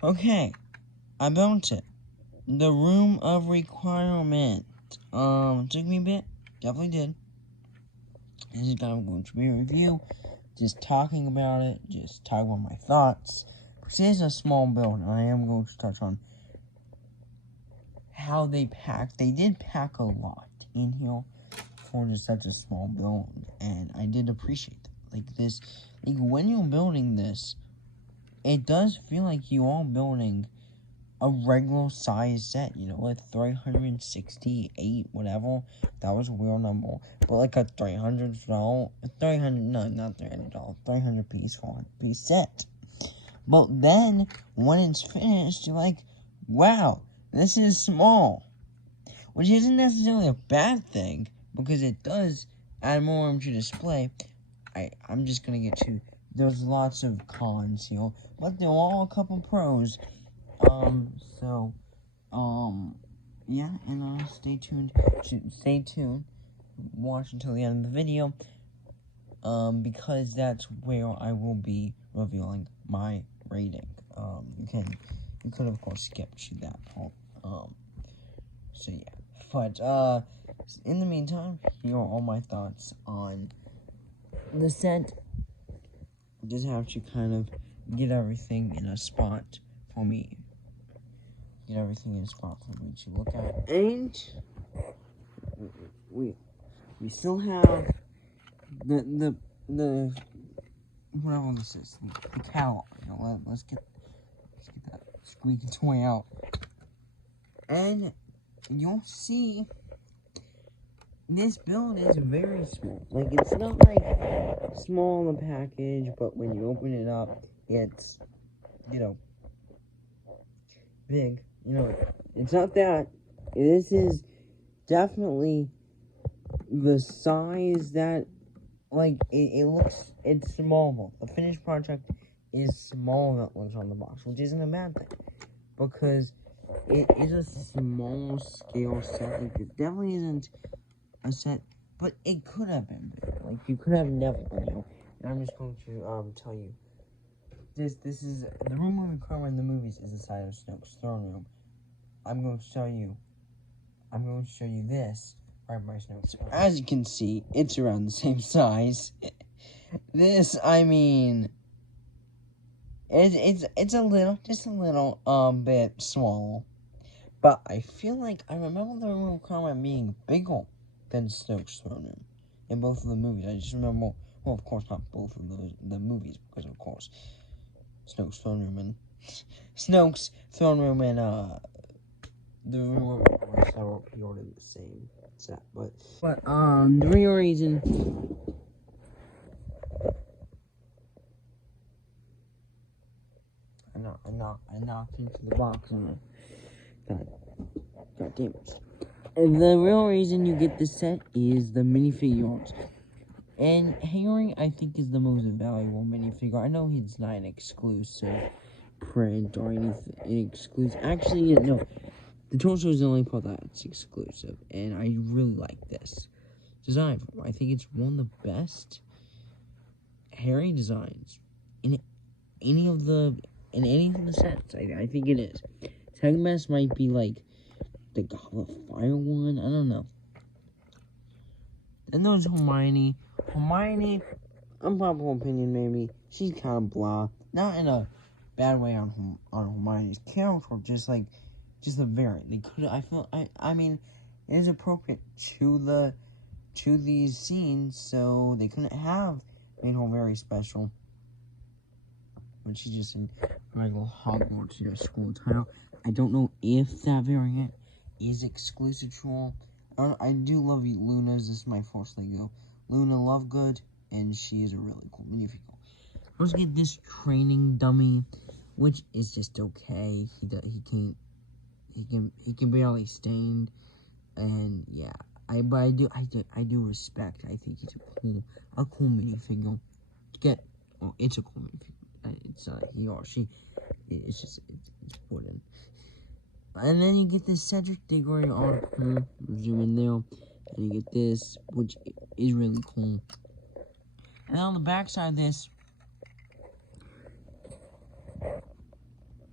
Okay, I built it. The Room of Requirement. Took me a bit. Definitely did. This is kind of going to be a review. Just talking about it. Just talking about my thoughts. This is a small build. I am going to touch on how they packed. They did pack a lot in here for just such a small build. And I did appreciate that. Like this. Like when you're building this, it does feel like you are building a regular size set, you know, a 368, whatever. That was a real number. But like a $300, no, not $300, 300 piece set. But then, when it's finished, you're like, wow, this is small. Which isn't necessarily a bad thing, because it does add more room to display. I'm just gonna get to, there's lots of cons here, but there are a couple pros. Yeah, and stay tuned, watch until the end of the video, because that's where I will be revealing my rating. You could of course skip to that part, so yeah, but, in the meantime, here are all my thoughts on the set. Just have to kind of get everything in a spot for me. To look at. And we still have the whatever this is, the catalog. You know, let's get that squeaky toy out. And you'll see this build is very small. Like, it's not like small in the package, but when you open it up, it's, you know, big. You know, it's not that. This is definitely the size that, like, it's small. The finished project is small that looks on the box, which isn't a bad thing, because it is a small scale set. Like, it definitely isn't a set, but it could have been big. Like, you could have never, you know. And I'm just going to tell you, this is the room of requirement in the movies is the size of Snoke's throne room. I'm going to show you this right by Snoke's. As you can see, it's around the same size. This, I mean, it's a little bit small, but I feel like I remember the room of requirement being bigger than Snoke's throne room in both of the movies. I just remember, well, of course not both of the movies, because of course Snoke's throne room and the room of requirement are appeared in the same set, but the real reason I knocked into the box and God damn it. And the real reason you get this set is the minifigures. And Harry, I think, is the most valuable minifigure. I know he's not an exclusive print or anything exclusive. Actually, no. The torso is the only part that's exclusive. And I really like this design. I think it's one of the best Harry designs in any of the sets. I think it is. Tagmas might be like the Goblet of Fire one. I don't know. And there's Hermione. Unpopular opinion, maybe. She's kind of blah. Not in a bad way on Hermione's character, just the variant. They could. I mean, it is appropriate to these scenes, so they couldn't have made her very special. When she's just in regular Hogwarts, school title. I don't know if that variant is exclusive to all. I do love Luna's. This is my first Lego. Luna Lovegood, and she is a really cool minifigure. Let's get this training dummy, which is just okay. He can barely stand, and yeah. I do respect. I think he's a cool minifigure. It's a cool minifigure. It's he or she. It's wooden. And then you get this Cedric Diggory article, zoom in there, and you get this, which is really cool. And on the back side of this,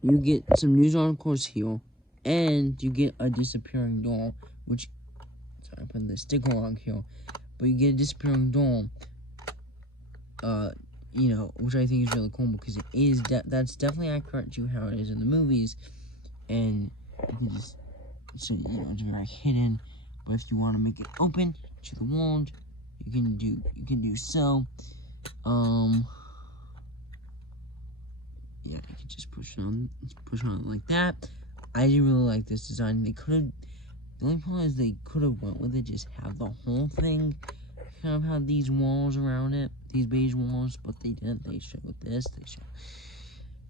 you get some news articles here, and you get a disappearing doll, which, sorry, I put the sticker log here, but you get a disappearing doll, you know, which I think is really cool, because it is, that's definitely accurate to how it is in the movies, and you can just, so, you know, it's very hidden, but if you want to make it open to the world, you can do so. Yeah, you can just push on it like that. I didn't really like this design. They could have, the only problem is they could have went with it, just have the whole thing kind of have these walls around it, these beige walls, but they didn't. They showed this,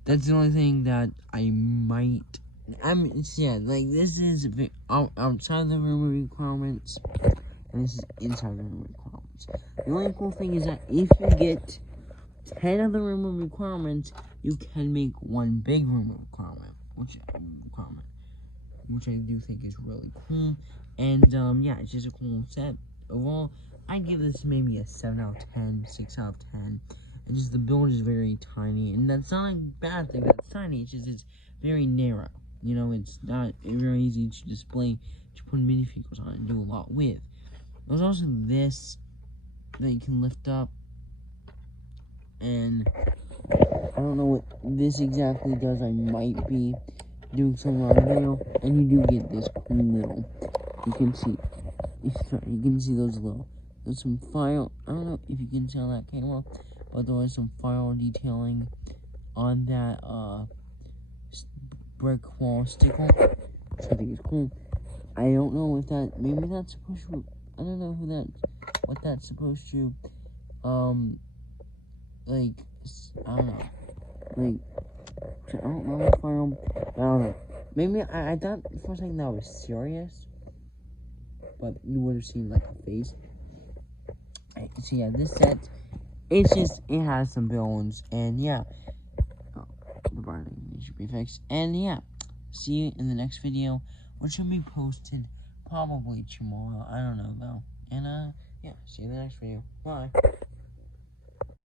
that's the only thing that I might, yeah, like, this is outside the room requirements, and this is inside the room requirements. The only cool thing is that if you get 10 of the room requirements, you can make one big room requirement, which I do think is really cool. And yeah, it's just a cool set. Overall, I'd give this maybe a 7 out of 10, 6 out of 10. And just the build is very tiny, and that's not a bad thing that it's tiny, it's just it's very narrow. You know, it's not very easy to display, to put minifigures on and do a lot with. There's also this that you can lift up, and I don't know what this exactly does. I might be doing some wrong there, and you do get this cool little, you can see those little, there's some file, I don't know if you can tell that camera, but there was some file detailing on that brick wall sticker, which I think is cool. I don't know if that, maybe that's supposed to, I don't know what that's supposed to, like, I don't know, like, I don't know if I don't know. Maybe I thought for a second that was serious, but you would have seen like a face. So yeah, this set, it has some villains, and yeah, the burning should be fixed, and yeah, see you in the next video, which should be posted probably tomorrow. I don't know though, and yeah, see you in the next video. Bye.